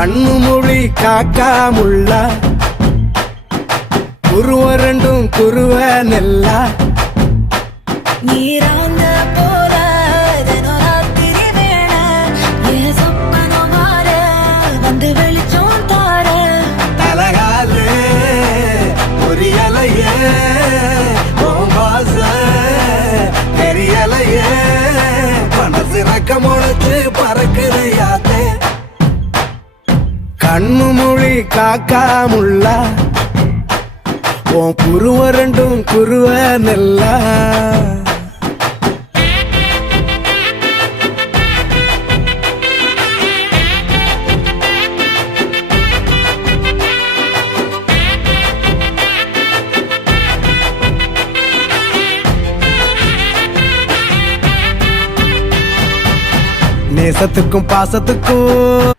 கண்ணு மொழி காக்காமுள்ள குருவ ரெண்டும் குருவ நெல்லா நீராங்க போல தினராத்திரி வேண என் சொப்பனம் மாற வந்து வெளிச்சம் தார தலகாலு பொரியலையே ஓம்பாச தெரியலையே மனசு ரக்க முளைச்சு பறக்குறையாத்தே கண்ணு மொழி காக்காமுள்ள உன் குருவ ரெண்டும் குருவ நெல்லா நேசத்துக்கும் பாசத்துக்கும்